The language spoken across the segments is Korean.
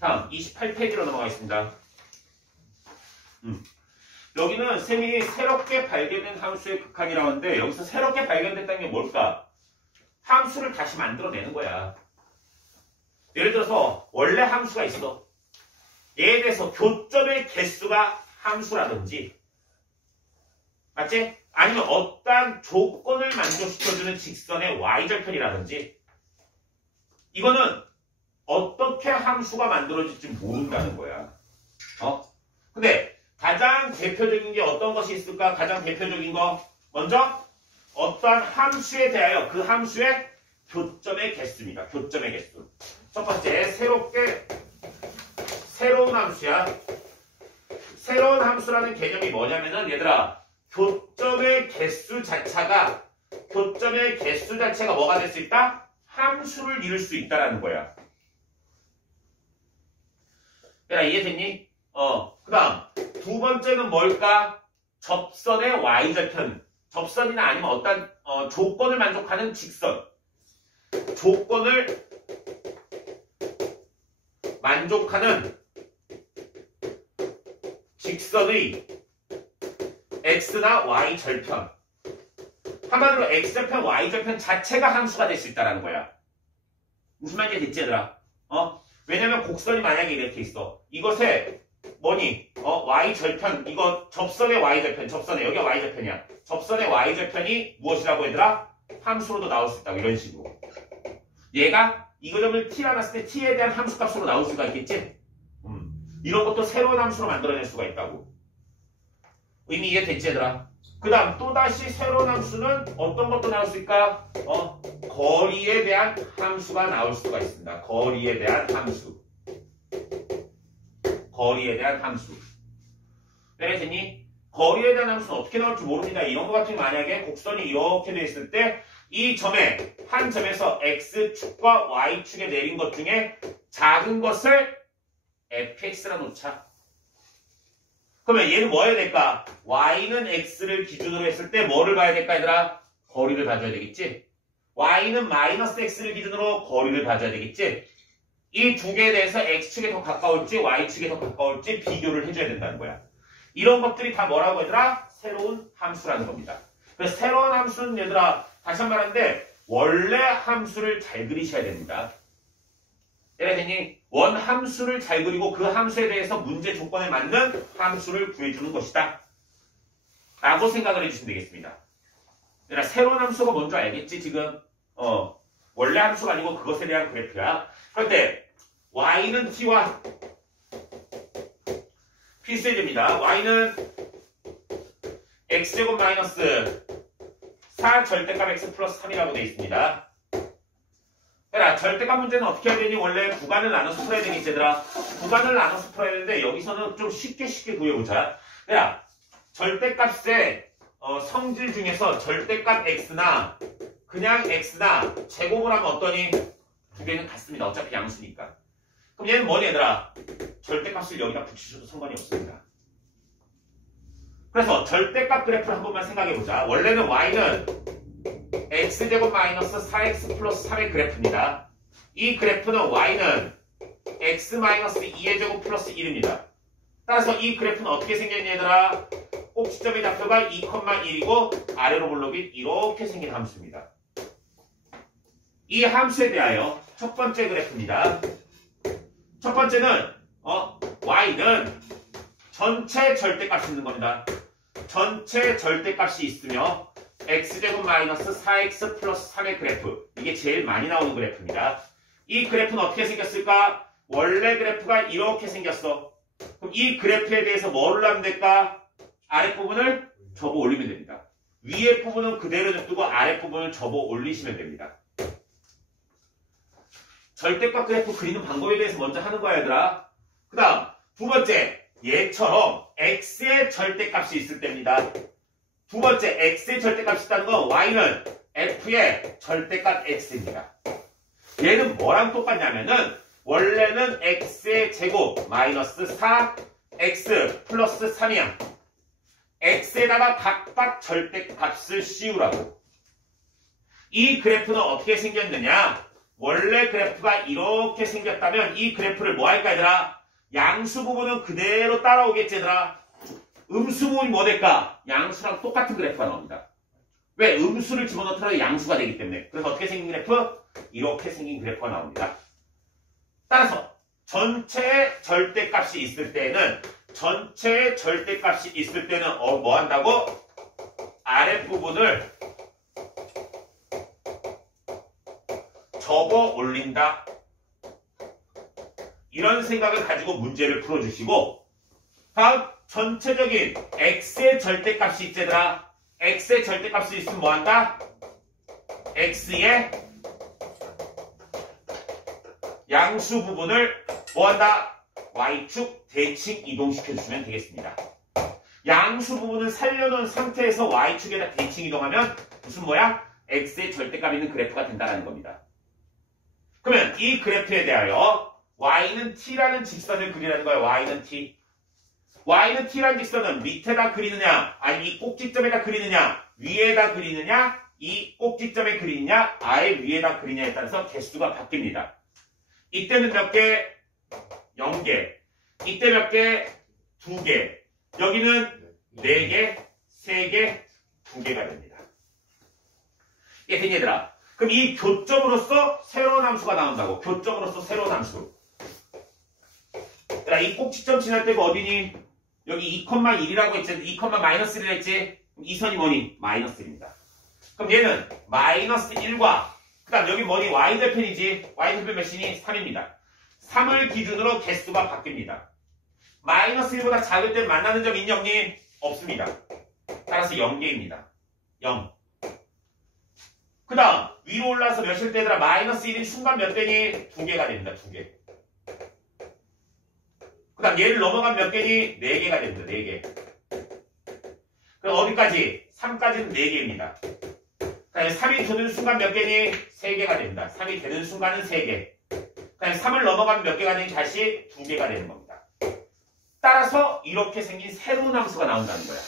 다음 28페이지로 넘어가겠습니다. 여기는 쌤이 새롭게 발견된 함수의 극한이라고 하는데 여기서 새롭게 발견됐다는 게 뭘까? 함수를 다시 만들어내는 거야. 예를 들어서 원래 함수가 있어. 얘에 대해서 교점의 개수가 함수라든지 맞지? 아니면 어떠한 조건을 만족시켜주는 직선의 y절편이라든지 이거는 어떻게 함수가 만들어질지 모른다는 거야. 근데 가장 대표적인 게 어떤 것이 있을까? 가장 대표적인 거 먼저 어떠한 함수에 대하여 그 함수의 교점의 개수입니다. 교점의 개수. 첫 번째 새로운 함수야. 새로운 함수라는 개념이 뭐냐면은 얘들아 교점의 개수 자체가 뭐가 될 수 있다? 함수를 이룰 수 있다라는 거야. 얘들아 이해됐니? 그 다음 두 번째는 뭘까? 접선의 y절편. 접선이나 아니면 어떤 조건을 만족하는 직선. 조건을 만족하는 직선의 x나 y절편. 한마디로 x절편, y절편 자체가 함수가 될 수 있다는 거야. 무슨 말인지 됐지 얘들아? 왜냐면 곡선이 만약에 이렇게 있어. 이것에 뭐니? y절편, 이거 접선의 y절편, 여기가 y절편이야. 접선의 y절편이 무엇이라고 얘들아? 함수로도 나올 수 있다고 이런 식으로. 얘가 이 그림을 t라 놨을 때 t에 대한 함수값으로 나올 수가 있겠지? 이런 것도 새로운 함수로 만들어낼 수가 있다고. 의미 이해됐지 얘들아? 그 다음 또다시 새로운 함수는 어떤 것도 나올 수 있을까? 거리에 대한 함수가 나올 수가 있습니다. 거리에 대한 함수. 내려졌니? 거리에 대한 함수는 어떻게 나올지 모릅니다. 이런 것 같은 만약에 곡선이 이렇게 되어 있을 때 이 점에 한 점에서 x축과 y축에 내린 것 중에 작은 것을 fx라 놓자. 그러면 얘는 뭐 해야 될까? y는 x를 기준으로 했을 때 뭐를 봐야 될까 얘들아? 거리를 봐줘야 되겠지? y는 마이너스 x를 기준으로 거리를 봐줘야 되겠지? 이 두 개에 대해서 x축에 더 가까울지 y축에 더 가까울지 비교를 해줘야 된다는 거야. 이런 것들이 다 뭐라고 얘들아? 새로운 함수라는 겁니다. 그래서 새로운 함수는 얘들아 다시 한 번 하는데 원래 함수를 잘 그리셔야 됩니다. 이해되니? 원 함수를 잘 그리고 그 함수에 대해서 문제 조건에 맞는 함수를 구해주는 것이다. 라고 생각을 해주시면 되겠습니다. 얘들아 새로운 함수가 뭔지 알겠지 지금? 원래 함수가 아니고 그것에 대한 그래프야. 그런데 y는 t와 필수해줍니다. y는 x제곱 마이너스 4 절대값 x 플러스 3이라고 되어 있습니다. 얘들아 절대값 문제는 어떻게 해야 되니? 원래 구간을 나눠서 풀어야 되겠지 얘들아. 구간을 나눠서 풀어야 되는데 여기서는 좀 쉽게 구해보자. 얘들아 절대값의 성질 중에서 절대값 x나 그냥 x나 제곱을 하면 어떠니? 두 개는 같습니다. 어차피 양수니까. 그럼 얘는 뭐니 얘들아? 절대값을 여기다 붙이셔도 상관이 없습니다. 그래서 절대값 그래프를 한 번만 생각해보자. 원래는 y는 x제곱 마이너스 4x 플러스 3의 그래프입니다. 이 그래프는 y는 x 마이너스 2의 제곱 플러스 1입니다. 따라서 이 그래프는 어떻게 생겼니 얘들아? 꼭지점의 좌표가 2,1이고 아래로 볼록이 이렇게 생긴 함수입니다. 이 함수에 대하여 첫 번째 그래프입니다. 첫 번째는 y는 전체 절대값이 있는 겁니다. 전체 절대값이 있으며 x제곱 마이너스 4x 플러스 3의 그래프. 이게 제일 많이 나오는 그래프입니다. 이 그래프는 어떻게 생겼을까? 원래 그래프가 이렇게 생겼어. 그럼 이 그래프에 대해서 뭐를 하면 될까? 아랫부분을 접어 올리면 됩니다. 위에 부분은 그대로 냅두고 아랫부분을 접어 올리시면 됩니다. 절대값 그래프 그리는 방법에 대해서 먼저 하는 거야 얘들아. 그 다음 두 번째 얘처럼 x의 절대값이 있을 때입니다. 두 번째 x의 절대값이 있다는 건 y는 f의 절대값 x입니다. 얘는 뭐랑 똑같냐면은 원래는 x의 제곱 마이너스 4x 플러스 3이야. x에다가 각각 절대값을 씌우라고. 이 그래프는 어떻게 생겼느냐? 원래 그래프가 이렇게 생겼다면 이 그래프를 뭐 할까 얘들아? 양수 부분은 그대로 따라오겠지 얘들아? 음수 부분이 뭐 될까? 양수랑 똑같은 그래프가 나옵니다. 왜? 음수를 집어넣더라도 양수가 되기 때문에. 그래서 어떻게 생긴 그래프? 이렇게 생긴 그래프가 나옵니다. 따라서 전체의 절대값이 있을 때는 뭐 한다고? 아랫부분을 접어 올린다. 이런 생각을 가지고 문제를 풀어주시고 다음 전체적인 x의 절대값이 있잖아. x의 절대값이 있으면 뭐 한다? x의 양수 부분을 뭐 한다? y축 대칭 이동시켜주시면 되겠습니다. 양수 부분을 살려놓은 상태에서 y축에다 대칭 이동하면 무슨 뭐야? x의 절대값 있는 그래프가 된다는 겁니다. 그러면 이 그래프에 대하여 y는 t라는 직선을 그리라는 거예요. y는 t라는 직선은 밑에다 그리느냐 아니면 이 꼭지점에다 그리느냐 위에다 그리느냐 이 꼭지점에 그리느냐 아예 위에다 그리느냐에 따라서 개수가 바뀝니다. 이때는 몇 개? 0개. 이때 몇 개? 2개. 여기는 4개, 3개, 2개가 됩니다. 이게 되니 얘들아. 그럼 이 교점으로서 새로운 함수가 나온다고. 교점으로서 새로운 함수. 이 꼭지점 지날 때가 어디니? 여기 2,1이라고 했지. 2,-1를 했지. 그럼 이 선이 뭐니? -1입니다. 그럼 얘는 -1과 그 다음 여기 뭐니? y절편이지. y절편 몇이니? 3입니다. 3을 기준으로 개수가 바뀝니다. -1보다 작을 때 만나는 점 있니 없니? 없습니다. 따라서 0개입니다. 0. 그 다음 위로 올라서 몇일 때더라? -1인 순간 몇 개니? 2개가 됩니다. 2개. 그 다음 얘를 넘어가면 몇 개니? 4개가 됩니다. 4개. 그럼 어디까지? 3까지는 4개입니다. 그 다음에 3이 되는 순간 몇 개니? 3개가 됩니다. 3이 되는 순간은 3개. 그 다음에 3을 넘어가면 몇 개가 되니? 다시 2개가 되는 겁니다. 따라서 이렇게 생긴 새로운 함수가 나온다는 거야.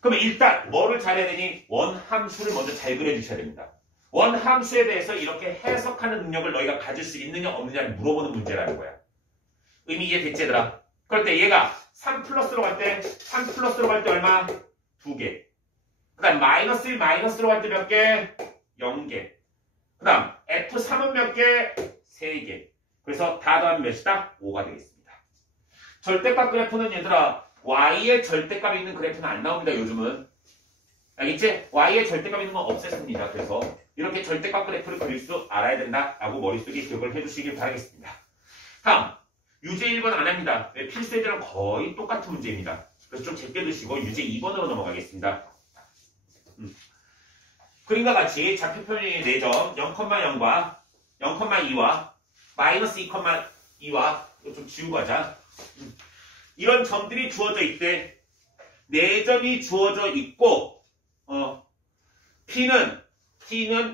그러면 일단 뭐를 잘해야 되니? 원함수를 먼저 잘 그려주셔야 됩니다. 원함수에 대해서 이렇게 해석하는 능력을 너희가 가질 수 있느냐 없느냐를 물어보는 문제라는 거야. 의미 이해됐지 얘들아? 그럴 때 얘가 3 플러스로 갈 때 얼마? 2개. 그 다음 -1 마이너스로 갈 때 몇 개? 0개. 그 다음 F3은 몇 개? 3개. 그래서 다 더하면 몇이다? 5가 되겠습니다. 절대값 그래프는 얘들아 y의 절대값이 있는 그래프는 안 나옵니다. 요즘은. 알겠지? y의 절대값 있는 건 없앴습니다. 그래서 이렇게 절대값 그래프를 그릴 줄 알아야 된다라고 머릿속에 기억을 해주시길 바라겠습니다. 다음 유제 1번 안 합니다. 필수애들랑 거의 똑같은 문제입니다. 그래서 좀 제껴두시고 유제 2번으로 넘어가겠습니다. 그림과 같이 좌표편의 4점 0,0과 0,2와 -2,2와 좀 지우고 하자. 이런 점들이 주어져 있대. 4점이 주어져 있고 P는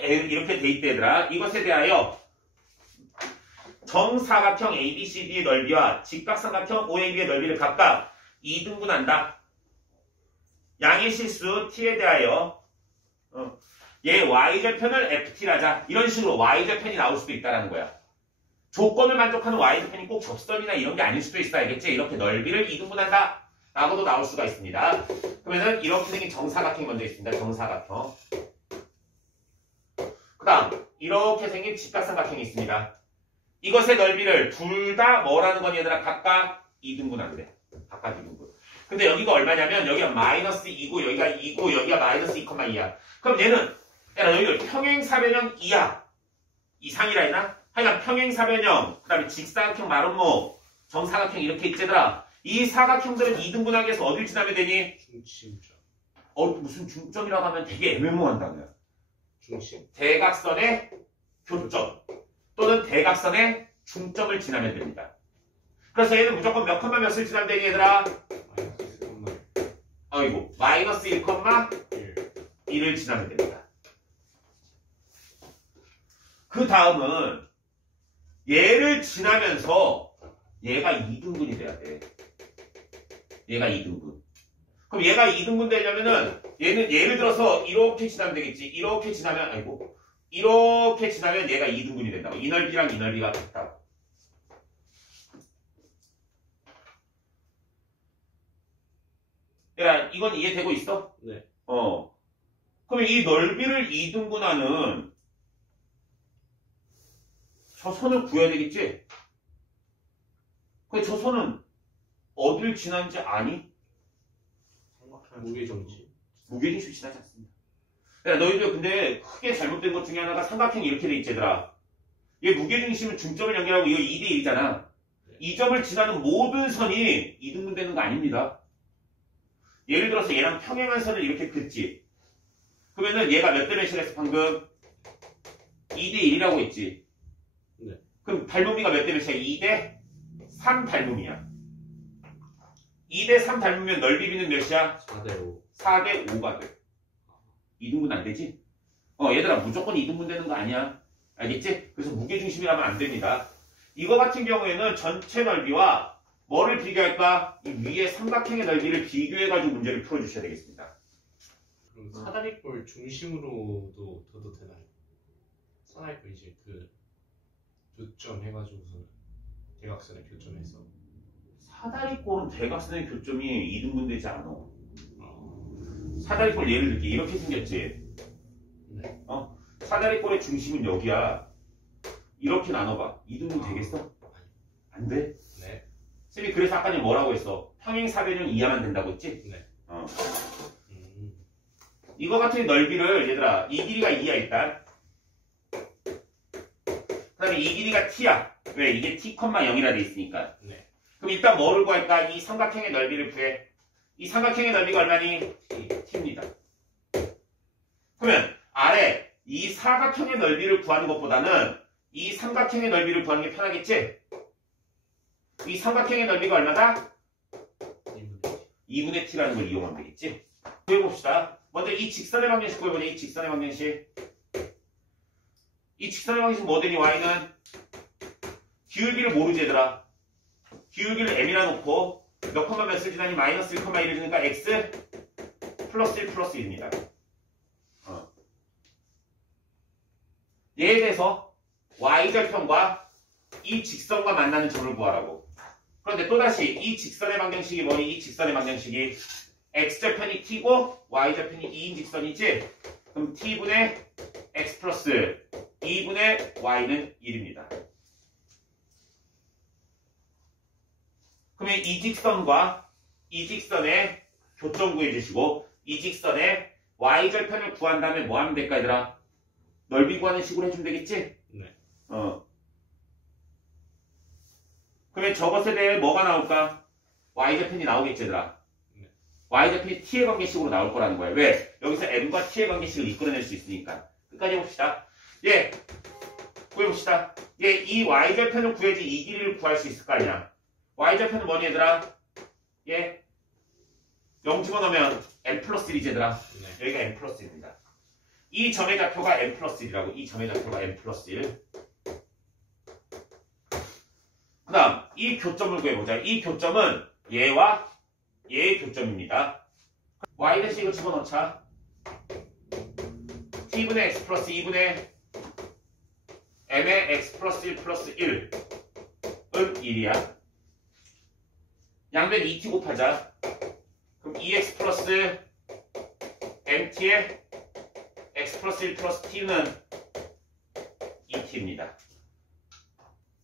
이렇게 돼 있대 얘들아. 이것에 대하여 정사각형 ABCD의 넓이와 직각삼각형 OAB의 넓이를 각각 2등분한다. 양의 실수 T에 대하여 얘 Y절편을 FT라자. 이런 식으로 Y절편이 나올 수도 있다는 거야. 조건을 만족하는 Y절편이 꼭 접선이나 이런 게 아닐 수도 있어. 알겠지? 이렇게 넓이를 2등분한다. 라고도 나올 수가 있습니다. 그러면은 이렇게 생긴 정사각형이 먼저 있습니다. 정사각형. 그 다음 이렇게 생긴 직각삼각형이 있습니다. 이것의 넓이를 둘 다 뭐라는 건 얘들아 각각 2등분한대. 각각 2등분. 근데 여기가 얼마냐면 여기가 -2고 여기가 2고 여기가 -2,2야. 그럼 얘는 여기가 평행사변형 2야. 이상이라 했나? 하여간 평행사변형, 그 다음에 직사각형, 마름모, 정사각형 이렇게 있잖아. 이 사각형들은 2등분하기 위해서 어딜 지나면 되니? 중심점. 무슨 중점이라고 하면 되게 애매모호한다고요. 중심. 대각선의 교점 또는 대각선의 중점을 지나면 됩니다. 그래서 얘는 무조건 몇 컴마 몇을 지나면 되니 얘들아? 아이고 -1,1을 지나면 됩니다. 그 다음은 얘를 지나면서 얘가 2등분이 돼야 돼. 얘가 2등분. 그럼 얘가 2등분 되려면은 얘는 예를 들어서 이렇게 지나면 되겠지. 이렇게 지나면 이렇게 지나면 얘가 2등분이 된다고. 이 넓이랑 이 넓이가 같다고. 야, 이건 이해되고 있어? 네. 그러면 이 넓이를 2등분하는 저 선을 구해야 되겠지? 근데 저 선은 어딜 지나는지 아니? 무게중심. 무게중심 지나지 않습니다. 야, 너희들 근데 크게 잘못된 것 중에 하나가 삼각형이 이렇게 돼 있지, 얘들아. 얘 무게중심은 중점을 연결하고 이거 2대1이잖아. 이 점을 지나는 모든 선이 2등분 되는 거 아닙니다. 예를 들어서 얘랑 평행한 선을 이렇게 긋지. 그러면은 얘가 몇 대 몇이라 했어, 방금? 2대1이라고 했지. 네. 그럼 닮음이가 몇 대 몇이야? 2대3 닮음이야. 2대3 닮으면 넓이 비는 몇이야? 4대5. 4대5가 돼. 2등분 안 되지? 얘들아, 무조건 2등분 되는 거 아니야. 알겠지? 그래서 무게중심이라면 안 됩니다. 이거 같은 경우에는 전체 넓이와 뭐를 비교할까? 이 위에 삼각형의 넓이를 비교해가지고 문제를 풀어주셔야 되겠습니다. 그럼 사다리꼴 중심으로도 둬도 되나요? 사다리꼴 이제 그 교점 해가지고서는 대각선에 교점해서. 사다리꼴은 대각선의 교점이 2등분 되지 않아. 사다리꼴 예를 들게 이렇게 생겼지. 네. 사다리꼴의 중심은 여기야. 이렇게 나눠봐. 2등분 되겠어? 안 돼? 네. 쌤이 그래서 아까 전에 뭐라고 했어? 평행 사변형 이하만 된다고 했지? 네. 이거 같은 넓이를 얘들아 이 길이가 2야 일단. 그 다음에 이 길이가 t야. 왜? 이게 t, 0이라 돼 있으니까. 네. 그럼 일단 뭐를 구할까? 이 삼각형의 넓이를 구해. 이 삼각형의 넓이가 얼마니? t입니다. 그러면 아래 이 사각형의 넓이를 구하는 것보다는 이 삼각형의 넓이를 구하는 게 편하겠지? 이 삼각형의 넓이가 얼마다? 2분의 t라는 걸 이용하면 되겠지? 구해봅시다. 먼저 이 직선의 방정식 구해보자. 이 직선의 방정식. 이 직선의 방정식 뭐 되니? y는 기울기를 모르지 얘들아. 기울기를 m이라 놓고 몇 컴마 몇을 지나니 마이너스 1, 1을 주니까 x 플러스 1 플러스 1입니다. 얘에 대해서 y절편과 이 직선과 만나는 점을 구하라고. 그런데 또다시 이 직선의 방정식이 뭐니? 이 직선의 방정식이 x절편이 t고 y절편이 2인 직선이지? 그럼 t분의 x 플러스 2분의 y는 1입니다. 그러면 이 직선과 이 직선의 교점 구해주시고 이 직선의 y절편을 구한 다음에 뭐 하면 될까 얘들아? 넓이 구하는 식으로 해주면 되겠지? 네. 그러면 저것에 대해 뭐가 나올까? y절편이 나오겠지 얘들아. 네. y절편이 t의 관계식으로 나올 거라는 거야. 왜? 여기서 m과 t의 관계식을 이끌어낼 수 있으니까. 끝까지 해봅시다. 예, 구해봅시다. 예, 이 y절편을 구해야지 이 길이를 구할 수 있을 거 아니야. y절편은 뭐니 얘들아? 예, 0 집어넣으면 m 플러스 1이지 얘들아. 네. 여기가 m 플러스 1입니다. 이 점의 좌표가 m 플러스 1이라고. 이 점의 좌표가 m 플러스 1. 그 다음 이 교점을 구해보자. 이 교점은 얘와 얘의 교점입니다. y-을 집어넣자. t분의 x 플러스 2분의 m의 x 플러스 1 플러스 1은 1이야. 양변 2t 곱하자. 그럼 2x 플러스 mt의 x 플러스 1 플러스 t는 2t입니다.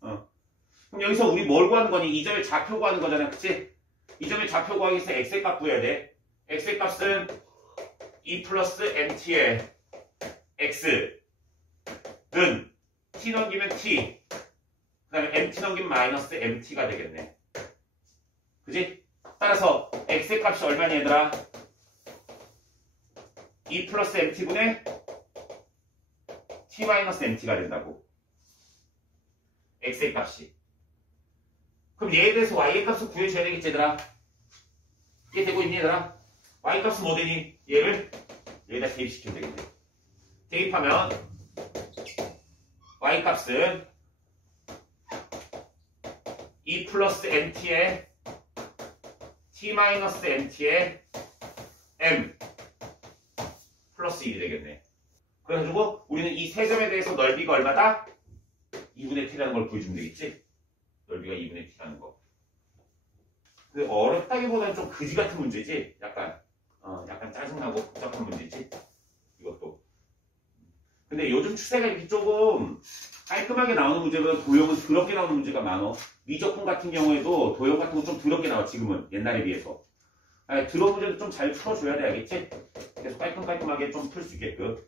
그럼 여기서 우리 뭘 구하는 거니? 이 점의 좌표 구하는 거잖아. 그치? 이 점의 좌표 구하기 위해서 x의 값 구해야 돼. x의 값은 2 플러스 mt의 x는 t 넘기면 t, 그 다음에 mt 넘기면 마이너스 mt가 되겠네. 그치? 따라서 x의 값이 얼마니 얘들아? 2 플러스 mt분의 t 마이너스 mt가 된다고. x의 값이. 그럼 얘에 대해서 y의 값을 구해줘야 되겠지 얘들아. 이게 되고 있니 얘들아? y 값은 뭐 되니? 얘를 여기다 대입시키면 되겠네. 대입하면 y 값은 2 플러스 mt의 t 마이너스 mt의 m 플러스 1이 되겠네. 그래가지고 우리는 이 세 점에 대해서 넓이가 얼마다? 2분의 t라는 걸 구해주면 되겠지? 넓이가 2분의 t라는 거. 근데 어렵다기보다는 좀 그지 같은 문제지? 약간 짜증나고 복잡한 문제지? 이것도. 근데 요즘 추세가 이렇게 조금 깔끔하게 나오는 문제보다 도형은 더럽게 나오는 문제가 많어. 미적분 같은 경우에도 도형 같은 거 좀 더럽게 나와, 지금은. 옛날에 비해서. 더러운 문제도 좀 잘 풀어줘야 돼, 알겠지? 계속 깔끔하게 좀 풀 수 있게끔.